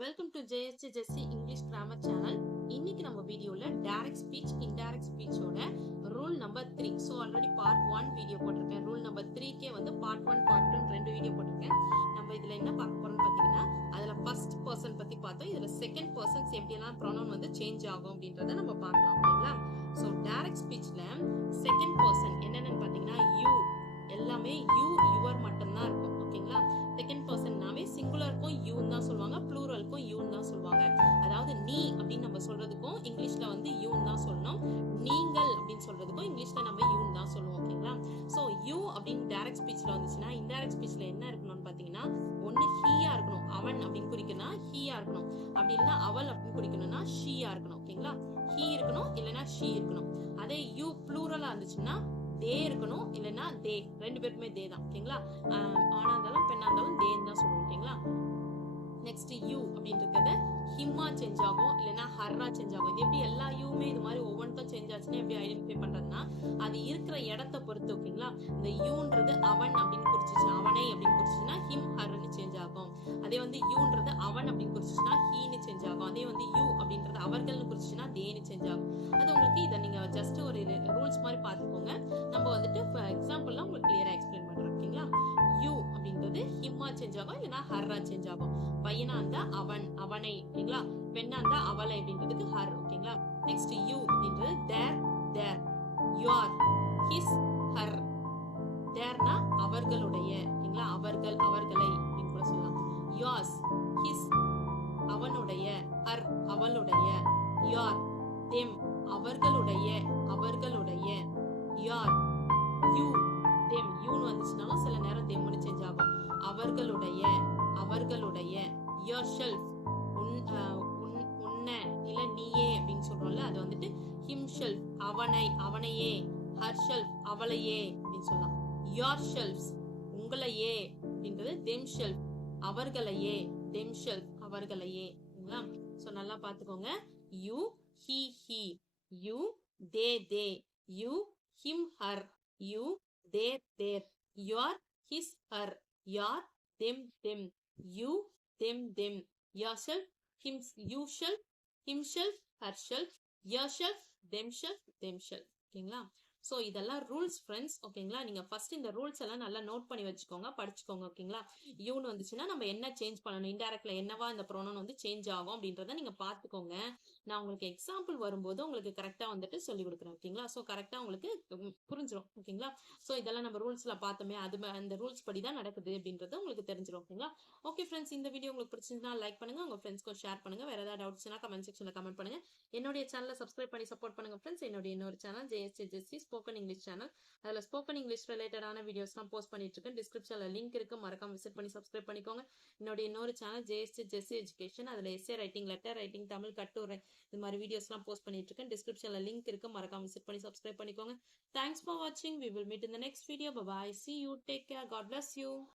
Welcome to JSC Jessie English Grammar Channel. இன்னைக்கு நம்ம வீடியோல direct speech, indirect speech ஓட rule number 3. So already part 1 video போட்டிருக்கேன். rule number 3 வந்து part 1, part 2 ரெண்டு வீடியோ போட்டிருக்கேன். நம்ம இதுல என்ன பார்க்க போறோம்னு பாத்தீங்கன்னா, அதுல first person பத்தி பார்த்தோம். இதுல second persons எப்படியெல்லாம் pronoun வந்து சேஞ்ச் ஆகும் அப்படின்றத நம்ம பார்க்கலாம். ஓகேங்களா? So direct speechல second person என்னன்னு பாத்தீங்கன்னா you எல்லாமே you your மட்டும் தான் இருக்கும். ஓகேங்களா? செகண்ட் பர்சன்னாவே சிங்குலருக்கும் யூன்னு தான் சொல்லுவாங்க, ப்ளூரலுக்கும் யூன்னு தான் சொல்லுவாங்க. அதாவது நீ அப்படின்னு நம்ம சொல்றதுக்கும் இங்கிலீஷ்ல வந்து யூன்னு தான் சொல்லணும், நீங்கள் அப்படின்னு சொல்றதுக்கும் இங்கிலீஷ்ல நம்ம யூன்னு தான் சொல்லுவோம். ஓகேங்களா? ஸோ யூ அப்படின்னு டைரக்ட் ஸ்பீச்ல வந்துச்சுன்னா, இன்டைரக்ட் ஸ்பீச்ல என்ன இருக்கணும்னு பாத்தீங்கன்னா, ஒன்னு ஹீயா இருக்கணும், அவன் அப்படின்னு குறிக்கணும்னா ஹீயா இருக்கணும், அப்படி இல்லைன்னா அவள் அப்படின்னு குறிக்கணும்னா ஷீயா இருக்கணும். ஓகேங்களா? ஹீ இருக்கணும் இல்லைன்னா ஷீ இருக்கணும். அதே யூ ப்ளூரலா இருந்துச்சுன்னா தே இருக்கணும் இல்லைன்னா தே, ரெண்டு பேருக்குமே தே தான். ஓகேங்களா? ஆனா இருந்தாலும் பெண்ணா இருந்தாலும் தேன்னு தான் சொல்லுவோம். ஓகேங்களா? நெக்ஸ்ட் யூ அப்படின்றது ஹிம்மா சேஞ்ச் ஆகும் இல்லைன்னா ஹர்ரா சேஞ்ச் ஆகும். இது எப்படி எல்லா யூமே இது மாதிரி ஒவ்வொன்றும் சேஞ்ச் ஆச்சுன்னா எப்படி ஐடென்டிஃபை பண்றதுன்னா, அது இருக்கிற இடத்தை பொறுத்து. ஓகேங்களா? இந்த யூன்றது அவன் அப்படின்னு குறிச்சிச்சு, அவனை அப்படின்னு குறிச்சிச்சுன்னா ஹிம் ஹர்ன்னு சேஞ்ச் ஆகும். அதே வந்து யூன்றது அவன் அப்படின்னு குறிச்சிச்சுன்னா ஹீன்னு சேஞ்ச் ஆகும். அதே வந்து யூ அப்படின்றது அவர்கள்னு குறிச்சிச்சுன்னா தேன்னு சேஞ்ச் ஆகும். அது உங்களுக்கு இதை நீங்க ஜஸ்ட் ஒரு ரூல்ஸ் மாதிரி பார்த்துக்கோங்க. நம்ம வந்துட்டு எக்ஸாம்பிள்லாம் உங்களுக்கு கிளியரா எக்ஸ்பிளைன் பண்றோம். ஓகேங்களா? யூ அப்படின்றது ஹிம்மா சேஞ்ச் ஆகும் இல்லைன்னா ஹர்ரா சேஞ்ச் ஆகும். பையனா இருந்தா அவன் அவனை. ஓகேங்களா? பெண்ணா இருந்தா அவளை அப்படின்றதுக்கு ஹர். ஓகேங்களா? நெக்ஸ்ட் யூ அப்படின்றது தேர் தேர், யுவர், ஹிஸ், ஹர். தேர்னா அவர்களுடைய. ஓகேங்களா? அவர்கள் அவர்களை அப்படின்னு கூட சொல்லலாம். யுவர்ஸ் ஹிஸ் அவனுடைய, ஹர் அவளுடைய, யுவர் தெம் அவர்களுடைய அவர்களுடைய, யுவர் யூ தெம், யூன்னு வந்துச்சுனாலும் சில நேரம் தெம்னு சேஞ்ச் ஆகும். அவர்களுடைய அவர்களுடைய, yourself உன்ன இல்ல நீயே அப்படின்னு சொல்றோம்ல, அது வந்துட்டு himself அவனை அவனையே, herself அவளையே அப்படின்னு சொல்லலாம். yourselves உங்களையே அப்படின்றது themself அவர்களையே, themself அவர்களையே. சரிங்களா? சோ நல்லா பாத்துக்கோங்க. you he he, you they they, you him her, you their their, your his her, your them them, you them them, yourself yourself, himself herself, yourself themself themself. ஓகேங்களா? So இதெல்லாம் rules friends. ஓகேங்களா? நீங்க first இந்த rules எல்லாம் நல்லா note பண்ணி வச்சுக்கோங்க, படிச்சுக்கோங்க. ஓகேங்களா? யூன்னு வந்துச்சுன்னா நம்ம என்ன சேஞ்ச் பண்ணணும், இன்டைரக்ட்ல என்னவா இந்த ப்ரோனவுன் வந்து சேஞ்ச் ஆகும் அப்படின்றத நீங்க பாத்துக்கோங்க. நான் உங்களுக்கு எக்ஸாம்பிள் வரும்போது உங்களுக்கு கரெக்டா வந்துட்டு சொல்லி கொடுக்குறேன். ஓகேங்களா? சோ கரெக்டா உங்களுக்கு புரிஞ்சிடும். ஓகேங்களா? சோ இதெல்லாம் நம்ம ரூல்ஸ்ல பார்த்தோமே, அது அந்த ரூல்ஸ் படி தான் நடக்குது அப்படின்றது உங்களுக்கு தெரிஞ்சிடும். ஓகேங்களா? ஓகே ஃப்ரெண்ட்ஸ், இந்த வீடியோ உங்களுக்கு பிடிச்சிருந்தா லைக் பண்ணுங்க, உங்க ஃப்ரெண்ட்ஸ்க்கு ஷேர் பண்ணுங்க. வேற ஏதாவது டவுட்ஸ்னா கமெண்ட் செக்ஷன்ல கமெண்ட் பண்ணுங்க. என்னுடைய சேனலை சப்ஸ்கிரைப் பண்ணி சப்போர்ட் பண்ணுங்க ஃப்ரெண்ட்ஸ். என்னுடைய இன்னொரு channel JSC Jessie spoken English channel, அதுல ஸ்போக்கன் இங்கிலீஷ் ரிலேட்டடான வீடியோஸ்லாம் போஸ்ட் பண்ணிட்டு இருக்கேன். டிஸ்கிரிப்ஷன்ல லிங்க் இருக்கு, மறக்காம விசிட் பண்ணி சப்ஸ்கிரைப் பண்ணிக்கோங்க. என்னுடைய இன்னொரு சேனல் JSC Jessie எஜுகேஷன், அதுல S A writing, letter writing, Tamil கட்டுரை, இது மாதிரி வீடியோஸ்லாம் போஸ்ட் பண்ணிட்டு இருக்கேன். டிஸ்கிரிப்ஷன்ல லிங்க் இருக்கு, மறக்காம விசிட் பண்ணி சப்ஸ்கிரைப் பண்ணிக்கோங்க. Thanks for watching. We will meet in the next video. Bye bye. See you. Take care. God bless you.